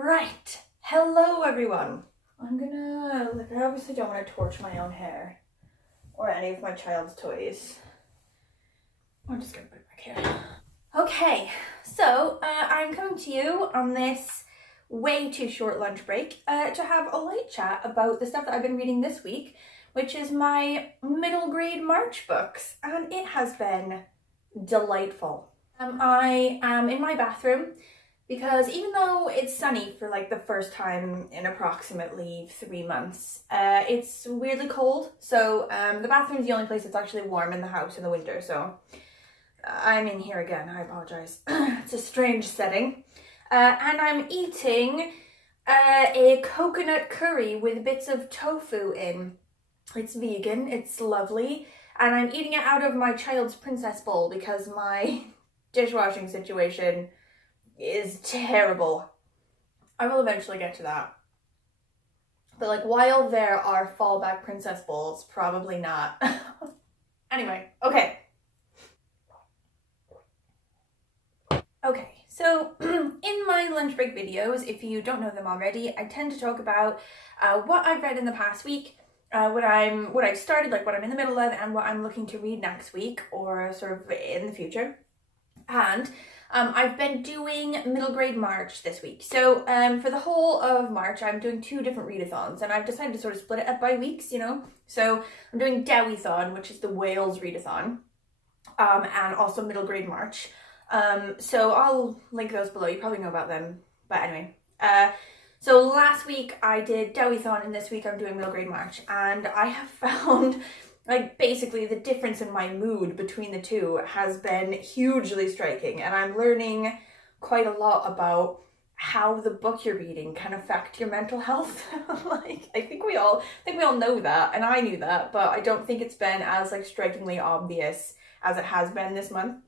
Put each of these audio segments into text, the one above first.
Right. Hello, everyone. I obviously don't want to torch my own hair or any of my child's toys. I'm just gonna put it back here. Okay, so I'm coming to you on this way too short lunch break to have a light chat about the stuff that I've been reading this week, which is my middle grade March books, and it has been delightful. I am in my bathroom because even though it's sunny for like the first time in approximately 3 months, it's weirdly cold. So the bathroom's the only place that's actually warm in the house in the winter. So I'm in here again. I apologize. It's a strange setting. And I'm eating a coconut curry with bits of tofu in. It's vegan. It's lovely. And I'm eating it out of my child's princess bowl because my dishwashing situation is terrible. I will eventually get to that. But like, while there are fallback princess bowls, probably not. Anyway, okay. Okay, so in my lunch break videos, if you don't know them already, I tend to talk about what I've read in the past week, what I've started, like what I'm in the middle of, and what I'm looking to read next week or sort of in the future. And I've been doing middle grade March this week. So for the whole of March, I'm doing 2 different readathons, and I've decided to sort of split it up by weeks, you know. So I'm doing Dewithon, which is the Wales readathon, and also middle grade March. So I'll link those below. You probably know about them, but anyway. So last week I did Dewithon, and this week I'm doing middle grade March, and I have found like basically the difference in my mood between the two has been hugely striking, and I'm learning quite a lot about how the book you're reading can affect your mental health. Like I think we all know that, and I knew that, but I don't think it's been as like strikingly obvious as it has been this month.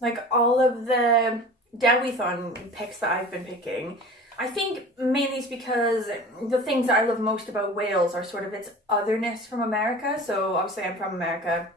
Like all of the Dewithon picks that I've been picking, I think mainly it's because the things that I love most about Wales are sort of its otherness from America. So obviously I'm from America,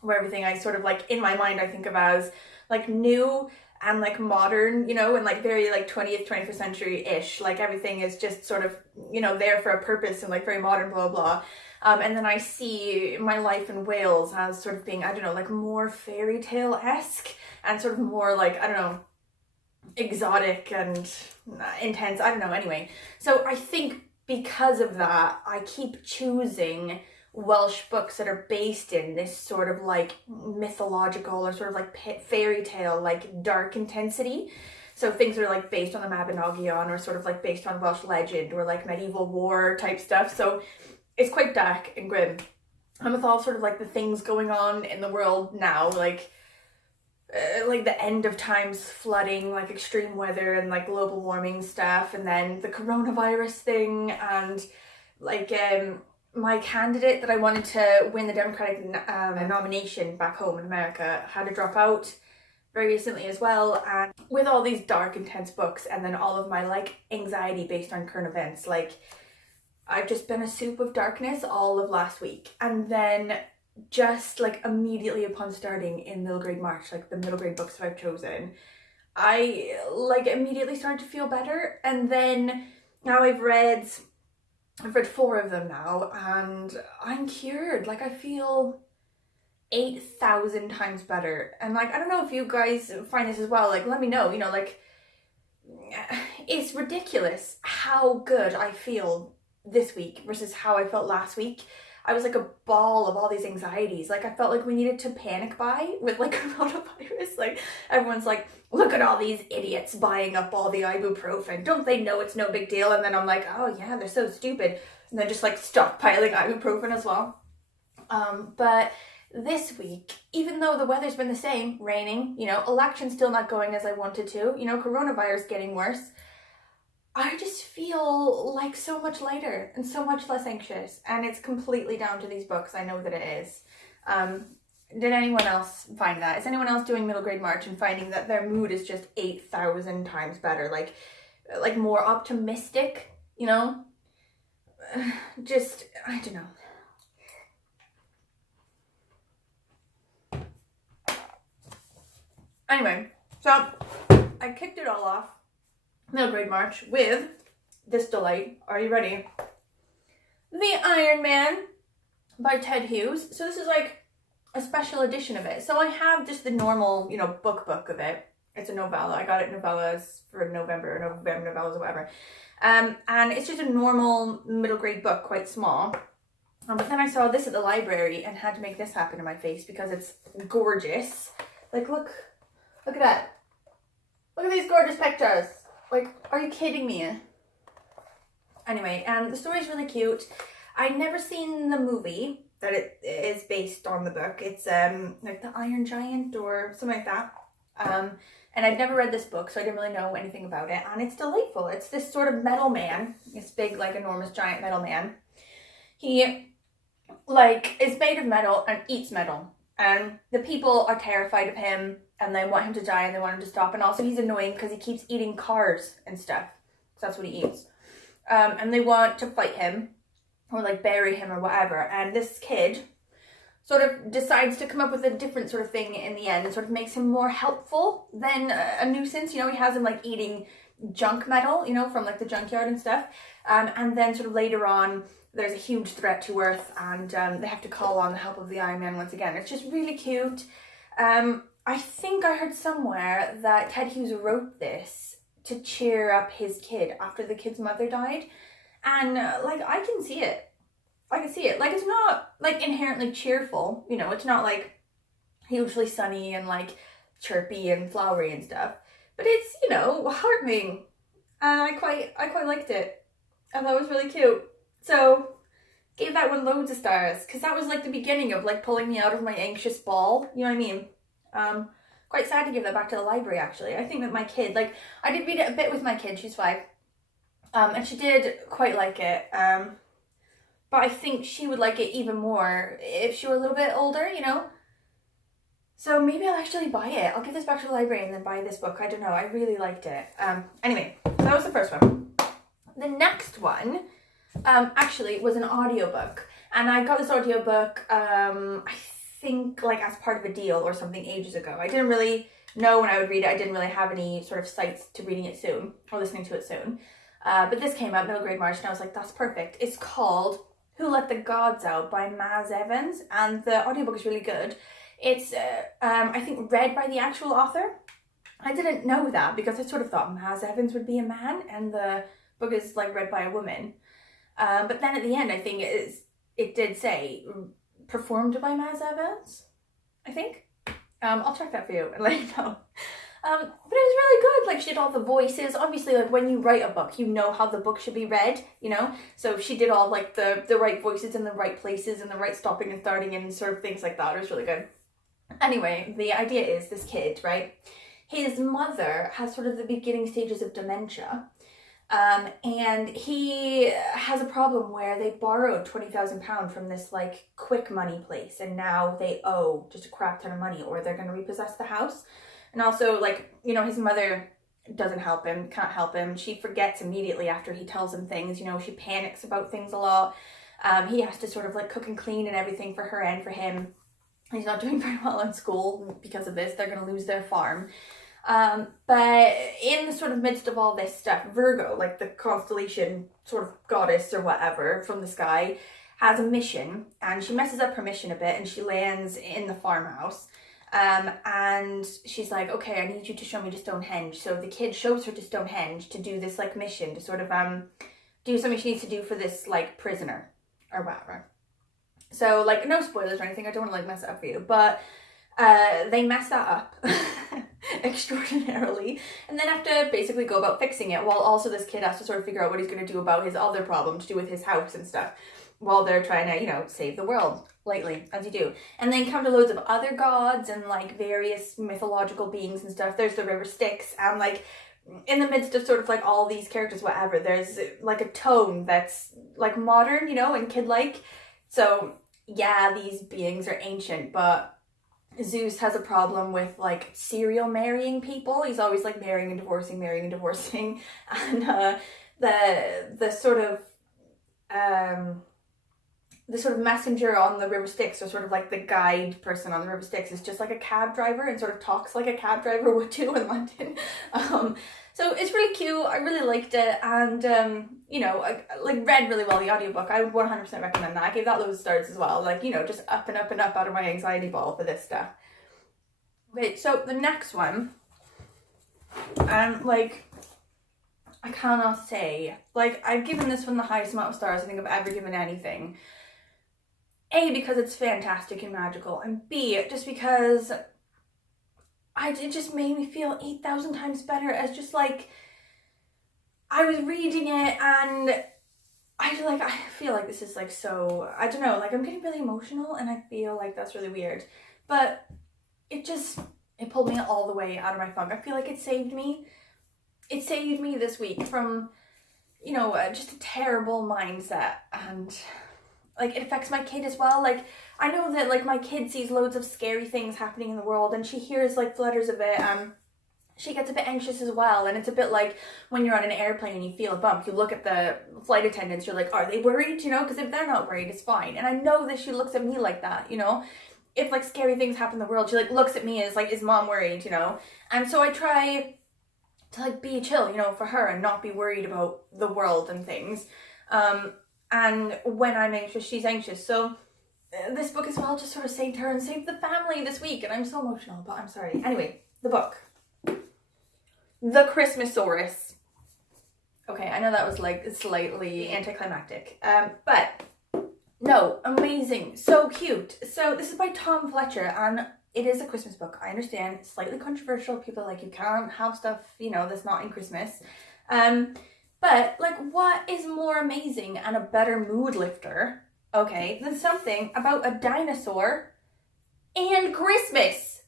where everything I sort of like in my mind I think of as like new and like modern, you know, and like very like 20th, 21st century-ish. Like everything is just sort of, you know, there for a purpose and like very modern, blah, blah. And then I see my life in Wales as sort of being, I don't know, like more fairy tale-esque and sort of more like, I don't know, exotic and intense. I don't know, anyway. So I think because of that, I keep choosing Welsh books that are based in this sort of like mythological or sort of like fairy tale, like dark intensity. So things that are like based on the Mabinogion or sort of like based on Welsh legend or like medieval war type stuff. So it's quite dark and grim. And with all sort of like the things going on in the world now, like the end of times flooding, like extreme weather and like global warming stuff, and then the coronavirus thing, and like my candidate that I wanted to win the Democratic nomination back home in America had to drop out very recently as well. And with all these dark, intense books, and then all of my like anxiety based on current events, like I've just been a soup of darkness all of last week. And then just like immediately upon starting in middle grade March, like the middle grade books that I've chosen, I like immediately started to feel better. And then now I've read 4 of them now, and I'm cured. Like I feel 8,000 times better. And like I don't know if you guys find this as well, like let me know, you know, like it's ridiculous how good I feel this week versus how I felt last week. I was like a ball of all these anxieties. Like I felt like we needed to panic buy with like coronavirus. Like everyone's like, look at all these idiots buying up all the ibuprofen. Don't they know it's no big deal? And then I'm like, oh yeah, they're so stupid. And then just like stockpiling ibuprofen as well. But this week, even though the weather's been the same, raining, you know, election's still not going as I wanted to, you know, coronavirus getting worse, I just feel like so much lighter and so much less anxious, and it's completely down to these books. I know that it is. Did anyone else find that? Is anyone else doing middle grade March and finding that their mood is just 8,000 times better? Like more optimistic, you know? Just, I don't know. Anyway, so I kicked it all off middle grade March with this delight. Are you ready? The Iron Man by Ted Hughes. So this is like a special edition of it. So I have just the normal, book of it. It's a novella. I got it novellas for November novellas or whatever. And it's just a normal middle grade book, quite small. But then I saw this at the library and had to make this happen in my face because it's gorgeous. Like, look at that. Look at these gorgeous pictures. Like, are you kidding me? Anyway, the story's really cute. I'd never seen the movie that it is based on the book. It's like The Iron Giant or something like that. And I'd never read this book, so I didn't really know anything about it. And it's delightful. It's this sort of metal man. This big, like, enormous giant metal man. He, like, is made of metal and eats metal. And the people are terrified of him and they want him to die and they want him to stop. And also he's annoying because he keeps eating cars and stuff. So that's what he eats. And they want to fight him or like bury him or whatever. And this kid sort of decides to come up with a different sort of thing in the end and sort of makes him more helpful than a nuisance. He has him like eating junk metal, from like the junkyard and stuff. And then sort of later on, there's a huge threat to Earth and they have to call on the help of the Iron Man once again. It's just really cute. I think I heard somewhere that Ted Hughes wrote this to cheer up his kid after the kid's mother died. And like, I can see it. Like, it's not like inherently cheerful, it's not like hugely sunny and like chirpy and flowery and stuff. But it's, heartening. And I quite liked it. I thought it was really cute. So, gave that one loads of stars, because that was like the beginning of like pulling me out of my anxious ball, you know what I mean? Quite sad to give that back to the library, actually. I think that my kid, like, I did read it a bit with my kid, she's 5, and she did quite like it, but I think she would like it even more if she were a little bit older, So maybe I'll actually buy it. I'll give this back to the library and then buy this book. I don't know, I really liked it. Anyway, so that was the first one. The next one actually was an audiobook, and I got this audiobook I think like as part of a deal or something ages ago. I didn't really know when I would read it. I didn't really have any sort of sights to reading it soon or listening to it soon, but this came out middle grade March and I was like, that's perfect. It's called Who Let the Gods Out by Maz Evans, and the audiobook is really good. It's I think read by the actual author. I didn't know that because I sort of thought Maz Evans would be a man and the book is like read by a woman. But then at the end, I think it did say performed by Maz Evans, I think. I'll check that for you and let you know. But it was really good. Like, she did all the voices. Obviously, like, when you write a book, you know how the book should be read, So she did all like the right voices in the right places and the right stopping and starting and sort of things like that. It was really good. Anyway, the idea is this kid, right? His mother has sort of the beginning stages of dementia. And he has a problem where they borrowed £20,000 from this like quick money place, and now they owe just a crap ton of money or they're going to repossess the house. And also, like, his mother doesn't help him, can't help him. She forgets immediately after he tells him things, she panics about things a lot. He has to sort of like cook and clean and everything for her and for him. He's not doing very well in school because of this. They're going to lose their farm. But in the sort of midst of all this stuff, Virgo, like the constellation sort of goddess or whatever from the sky, has a mission, and she messes up her mission a bit and she lands in the farmhouse. And she's like, okay, I need you to show me to Stonehenge. So the kid shows her to Stonehenge to do this like mission to sort of do something she needs to do for this like prisoner or whatever. So like, no spoilers or anything, I don't want to like mess it up for you, but they mess that up extraordinarily, and then have to basically go about fixing it, while also this kid has to sort of figure out what he's going to do about his other problem to do with his house and stuff, while they're trying to, save the world, lightly, as you do. And they encounter loads of other gods and like various mythological beings and stuff. There's the river Styx, and like in the midst of sort of like all these characters, whatever, there's like a tone that's like modern, and kid-like. So yeah, these beings are ancient, but Zeus has a problem with like serial marrying people. He's always like marrying and divorcing. And the sort of the sort of messenger on the River Styx, or sort of like the guide person on the River Styx, is just like a cab driver and sort of talks like a cab driver would do in London. So it's really cute. I really liked it, and you know, I like read really well the audiobook. I would 100% recommend that. I gave that loads of stars as well. Like, you know, just up and up and up out of my anxiety ball for this stuff. Okay, so the next one, like, I cannot say, like, I've given this one the highest amount of stars I think I've ever given anything. A, because it's fantastic and magical, and B, just because it just made me feel 8,000 times better, as just like, I was reading it and I feel like this is like so, I don't know, like I'm getting really emotional and I feel like that's really weird, but it pulled me all the way out of my funk. I feel like it saved me this week from, you know, just a terrible mindset, and like it affects my kid as well. Like I know that like my kid sees loads of scary things happening in the world and she hears like flutters of it, she gets a bit anxious as well, and it's a bit like when you're on an airplane and you feel a bump, you look at the flight attendants, you're like, are they worried, you know, because if they're not worried, it's fine. And I know that she looks at me like that, you know, if like scary things happen in the world, she like looks at me as like, is mom worried, you know? And so I try to like be chill, you know, for her, and not be worried about the world and things. And when I'm anxious, she's anxious. So this book as well just sort of saved her and saved the family this week, and I'm so emotional, but I'm sorry. Anyway, the book. The Christmasaurus. Okay, I know that was like slightly anticlimactic, but no, amazing, so cute. So this is by Tom Fletcher, and it is a Christmas book. I understand it's slightly controversial. People are like, you can't have stuff, you know, that's not in Christmas. But like, what is more amazing and a better mood lifter, okay, than something about a dinosaur and Christmas?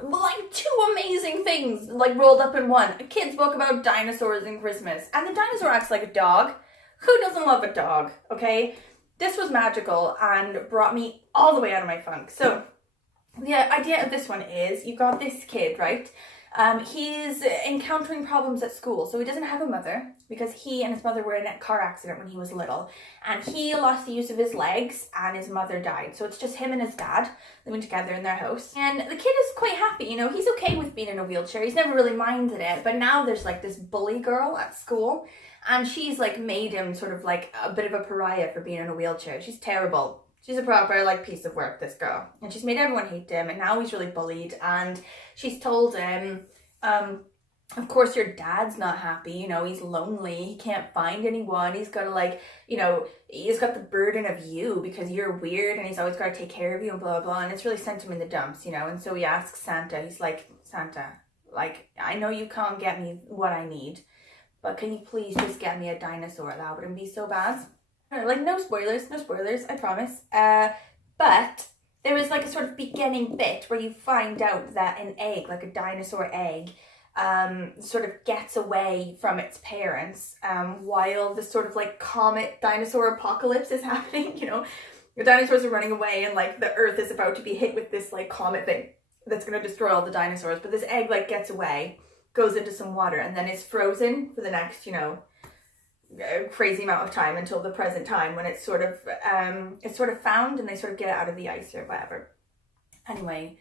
Like two amazing things like rolled up in one. A kid's book about dinosaurs and Christmas, and the dinosaur acts like a dog. Who doesn't love a dog? Okay, this was magical and brought me all the way out of my funk. So the idea of this one is, you got this kid, right? He's encountering problems at school. So he doesn't have a mother, because he and his mother were in a car accident when he was little, and he lost the use of his legs and his mother died. So it's just him and his dad living together in their house. And the kid is quite happy, you know, he's okay with being in a wheelchair. He's never really minded it, but now there's like this bully girl at school, and she's like made him sort of like a bit of a pariah for being in a wheelchair. She's terrible. She's a proper like piece of work, this girl. And she's made everyone hate him, and now he's really bullied. And she's told him, of course your dad's not happy, you know, he's lonely, he can't find anyone, he's got to like, you know, he's got the burden of you because you're weird, and he's always got to take care of you and blah, blah, blah. And it's really sent him in the dumps, you know. And so he asks Santa, he's like, Santa, like, I know you can't get me what I need, but can you please just get me a dinosaur? That wouldn't be so bad. Like, no spoilers, I promise. But there is like a sort of beginning bit where you find out that an egg, like a dinosaur egg, sort of gets away from its parents while this sort of like comet dinosaur apocalypse is happening, you know. The dinosaurs are running away, and like the earth is about to be hit with this like comet thing that's going to destroy all the dinosaurs. But this egg like gets away, goes into some water, and then is frozen for the next, you know, crazy amount of time until the present time, when it's sort of found and they sort of get it out of the ice or whatever. Anyway,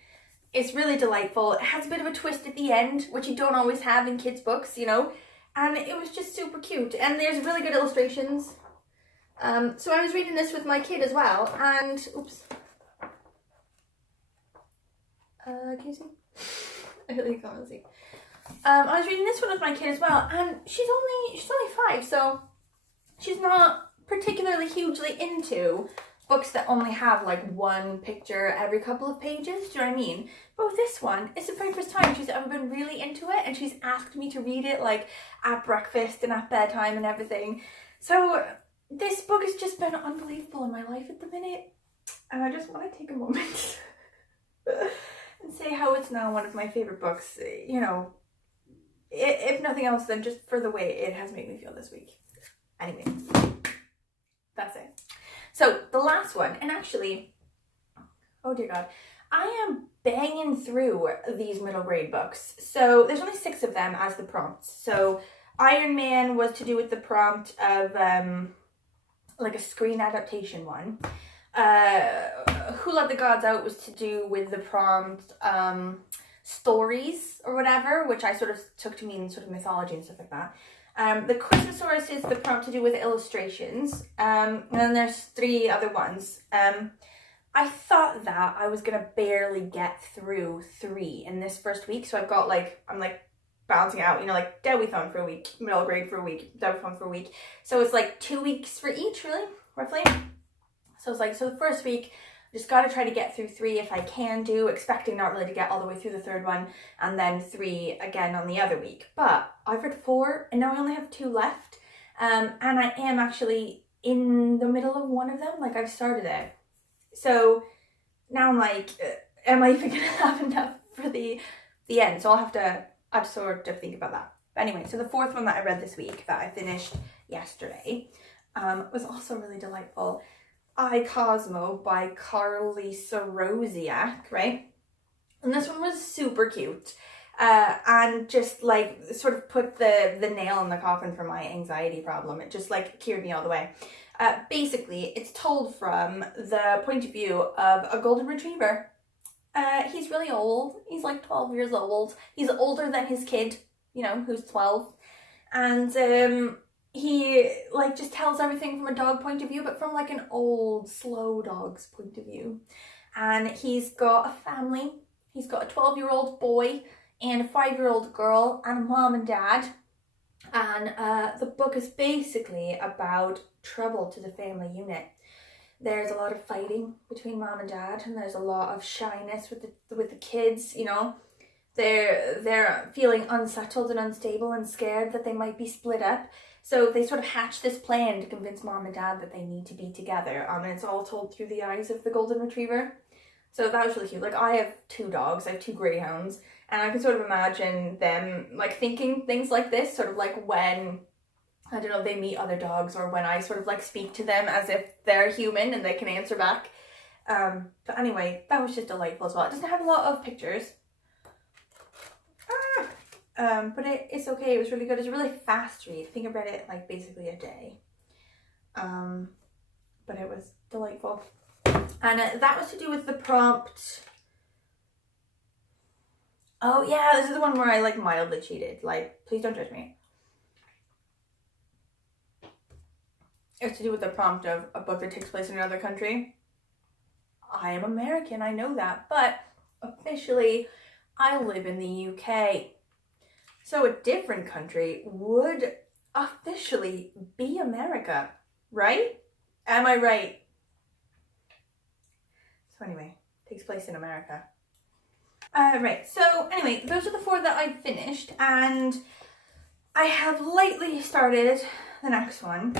it's really delightful. It has a bit of a twist at the end, which you don't always have in kids' books, you know, and it was just super cute. And there's really good illustrations. So I was reading this with my kid as well, and oops. Can you see? I really can't see. I was reading this one with my kid as well, and she's only 5, so she's not particularly hugely into books that only have like one picture every couple of pages. Do you know what I mean? But with this one, it's the very first time she's ever been really into it, and she's asked me to read it like at breakfast and at bedtime and everything. So this book has just been unbelievable in my life at the minute, and I just want to take a moment and say how it's now one of my favorite books, you know, if nothing else than just for the way it has made me feel this week. Anyway, that's it. So the last one, and actually, oh dear God, I am banging through these middle grade books. So there's only 6 of them as the prompts. So Iron Man was to do with the prompt of like a screen adaptation one. Who Let the Gods Out was to do with the prompt stories or whatever, which I sort of took to mean sort of mythology and stuff like that. The Christmasaurus is the prompt to do with illustrations. And then there's 3 other ones. I thought that I was gonna barely get through 3 in this first week, so I've got I'm balancing out, you know, like Deadweighthon for a week, middle grade for a week, Deadweighthon for a week. So it's like 2 weeks for each, really, roughly. So it's like, so the first week, just got to try to get through 3 if I can do, expecting not really to get all the way through the 3rd one, and then 3 again on the other week. But I've read 4, and now I only have 2 left. And I am actually in the middle of one of them, like I've started it. So now I'm like, am I even going to have enough for the end? So I'll have to sort of think about that. But anyway, so the 4th one that I read this week that I finished yesterday was also really delightful. I, Cosmo by Carly Sorosiak, right? And this one was super cute. And just like sort of put the nail in the coffin for my anxiety problem. It just like cured me all the way. Basically, it's told from the point of view of a golden retriever. He's really old. He's like 12 years old. He's older than his kid, you know, who's 12. And he like just tells everything from a dog point of view, but from like an old, slow dog's point of view. And he's got a family. He's got a 12-year-old boy and a 5-year-old girl and a mom and dad. And the book is basically about trouble to the family unit. There's a lot of fighting between mom and dad, and there's a lot of shyness with the kids, you know. They're feeling unsettled and unstable and scared that they might be split up. So they sort of hatch this plan to convince mom and dad that they need to be together. And it's all told through the eyes of the golden retriever. So that was really cute. Like, I have 2 dogs. I have 2 greyhounds. And I can sort of imagine them like thinking things like this, sort of like when, I don't know, they meet other dogs, or when I sort of like speak to them as if they're human and they can answer back. But anyway, that was just delightful as well. It doesn't have a lot of pictures. But it's okay. It was really good. It's a really fast read. I think I read it like basically a day. But it was delightful. And that was to do with the prompt. Oh yeah, this is the one where I like mildly cheated. Like, please don't judge me. It's to do with the prompt of a book that takes place in another country. I am American, I know that, but officially I live in the UK. So a different country would officially be America, right? Am I right? So anyway, takes place in America. Right, so anyway, those are the 4 that I finished, and I have lately started the next one,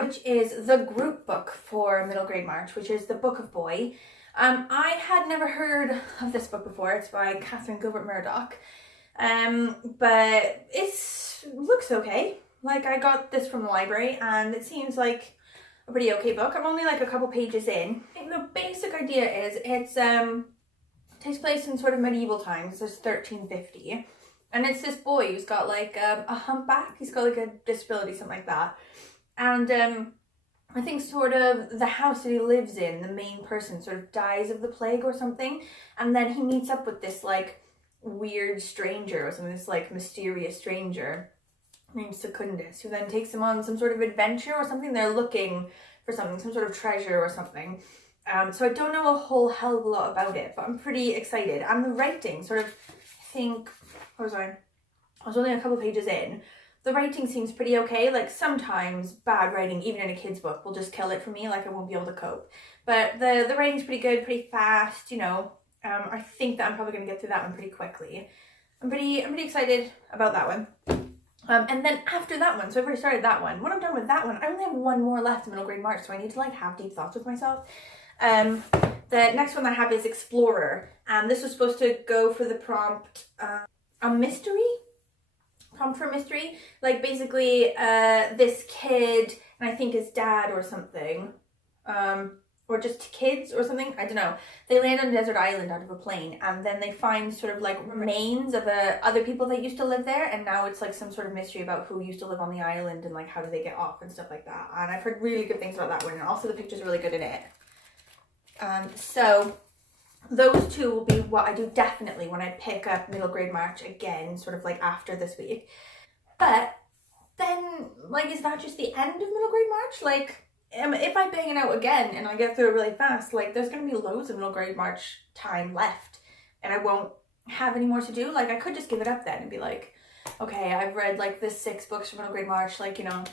which is the group book for middle grade March, which is The Book of Boy. I had never heard of this book before. It's by Catherine Gilbert Murdoch, but it looks okay. Like, I got this from the library, and it seems like a pretty okay book. I'm only like a couple pages in. I think the basic idea is it takes place in sort of medieval times. It's 1350. And it's this boy who's got like a humpback. He's got like a disability, something like that. And I think sort of the house that he lives in, the main person sort of dies of the plague or something. And then he meets up with this like weird stranger or something, this like mysterious stranger named Secundus, who then takes him on some sort of adventure or something. They're looking for something, some sort of treasure or something. So I don't know a whole hell of a lot about it, but I'm pretty excited. And the writing sort of, I think, I was only a couple pages in. The writing seems pretty okay. Like, sometimes bad writing, even in a kid's book, will just kill it for me. Like, I won't be able to cope. But the writing's pretty good, pretty fast, you know. I think that I'm probably going to get through that one pretty quickly. I'm pretty excited about that one. And then after that one, so I've already started that one. When I'm done with that one, I only have 1 more left in middle grade March, so I need to like have deep thoughts with myself. The next one I have is Explorer, and this was supposed to go for the prompt, a mystery? Prompt for a mystery? Like, basically, this kid, and I think his dad or something, or or just kids or something, I don't know. They land on a desert island out of a plane, and then they find sort of like remains of other people that used to live there, and now it's like some sort of mystery about who used to live on the island and like how do they get off and stuff like that. And I've heard really good things about that one, and also the picture's really good in it. So those two will be what I do definitely when I pick up Middle Grade March again, sort of like after this week. But then, like, is that just the end of Middle Grade March? Like, if I bang it out again and I get through it really fast, like, there's going to be loads of Middle Grade March time left, and I won't have any more to do. Like, I could just give it up then and be like, okay, I've read, like, the 6 books from Middle Grade March, like, you know,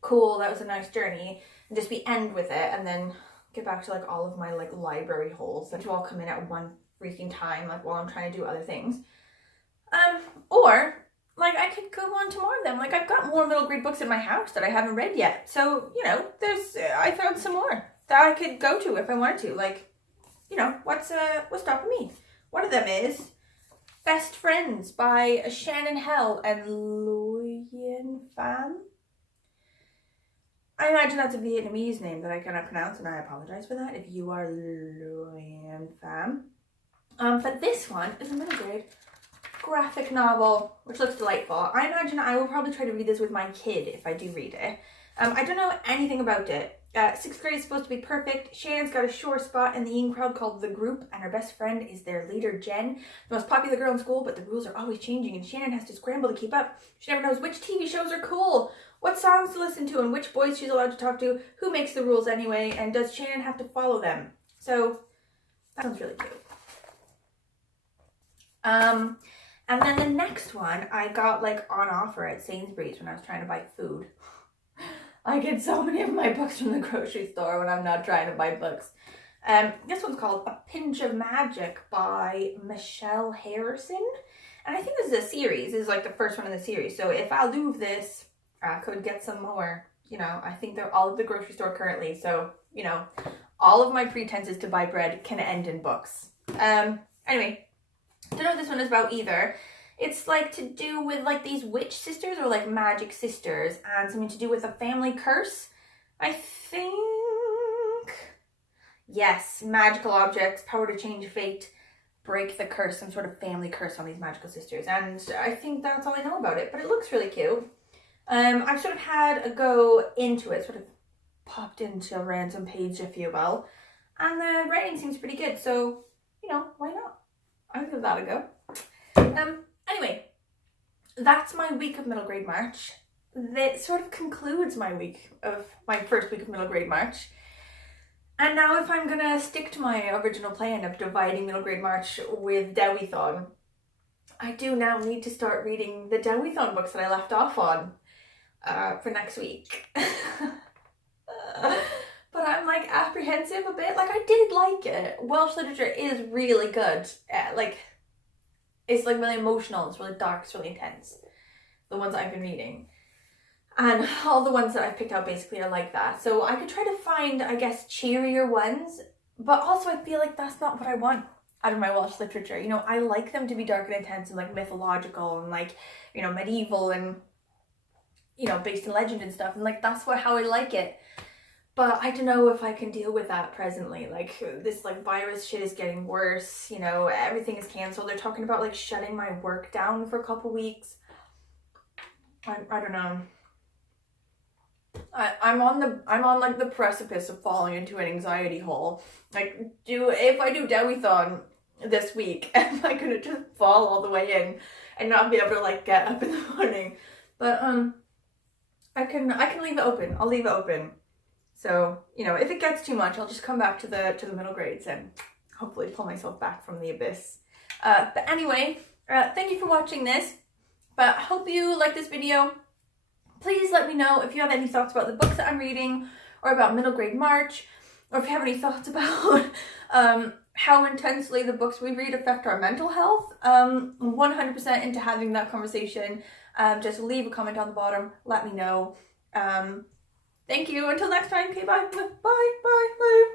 cool, that was a nice journey, and just end with it, and then get back to, like, all of my, like, library holes that all come in at one freaking time, like, while I'm trying to do other things. Or, like, I could go on to more of them. Like, I've got more middle grade books in my house that I haven't read yet. So, you know, I found some more that I could go to if I wanted to. Like, you know, what's stopping me? One of them is Best Friends by Shannon Hell and Nguyen Pham. I imagine that's a Vietnamese name that I cannot pronounce, and I apologize for that if you are Nguyen Pham. But this one is a middle grade graphic novel, which looks delightful. I imagine I will probably try to read this with my kid if I do read it. I don't know anything about it. 6th grade is supposed to be perfect. Shannon's got a sure spot in the Eating crowd called The Group, and her best friend is their leader, Jen, the most popular girl in school, but the rules are always changing, and Shannon has to scramble to keep up. She never knows which TV shows are cool, what songs to listen to, and which boys she's allowed to talk to, who makes the rules anyway, and does Shannon have to follow them? So, that sounds really cute. And then the next one I got like on offer at Sainsbury's when I was trying to buy food. I get so many of my books from the grocery store when I'm not trying to buy books. This one's called A Pinch of Magic by Michelle Harrison. And I think this is a series. This is like the first one in the series. So if I lose this, I could get some more. You know, I think they're all at the grocery store currently. So, you know, all of my pretenses to buy bread can end in books. Anyway. Don't know what this one is about either. It's like to do with like these witch sisters or like magic sisters and something to do with a family curse. I think. Yes, magical objects, power to change fate, break the curse, some sort of family curse on these magical sisters. And I think that's all I know about it, but it looks really cute. I've sort of had a go into it, sort of popped into a random page, if you will. And the writing seems pretty good, so, you know, why not? I'll give that a go. Anyway, that's my week of Middle Grade March. That sort of concludes my first week of Middle Grade March. And now if I'm gonna stick to my original plan of dividing Middle Grade March with Dewi-thon, I do now need to start reading the Dewi-thon books that I left off on for next week. But I'm like apprehensive a bit. Like, I did like it. Welsh literature is really good. Like, it's like really emotional. It's really dark. It's really intense. The ones I've been reading. And all the ones that I've picked out basically are like that. So I could try to find, I guess, cheerier ones. But also I feel like that's not what I want out of my Welsh literature. You know, I like them to be dark and intense and like mythological and like, you know, medieval and, you know, based in legend and stuff. And like, that's how I like it. But I don't know if I can deal with that presently. Like, this, like, virus shit is getting worse. You know, everything is cancelled. They're talking about, like, shutting my work down for a couple weeks. I don't know. I'm on, like, the precipice of falling into an anxiety hole. Like, if I do Dewi-thon this week, am I gonna just fall all the way in and not be able to, like, get up in the morning? But, I can leave it open. I'll leave it open. So, you know, if it gets too much, I'll just come back to the middle grades and hopefully pull myself back from the abyss. But anyway, thank you for watching this. But I hope you like this video. Please let me know if you have any thoughts about the books that I'm reading or about Middle Grade March, or if you have any thoughts about how intensely the books we read affect our mental health. I'm 100% into having that conversation. Just leave a comment on the bottom. Let me know. Thank you. Until next time. Okay, bye. Bye. Bye. Bye. Bye.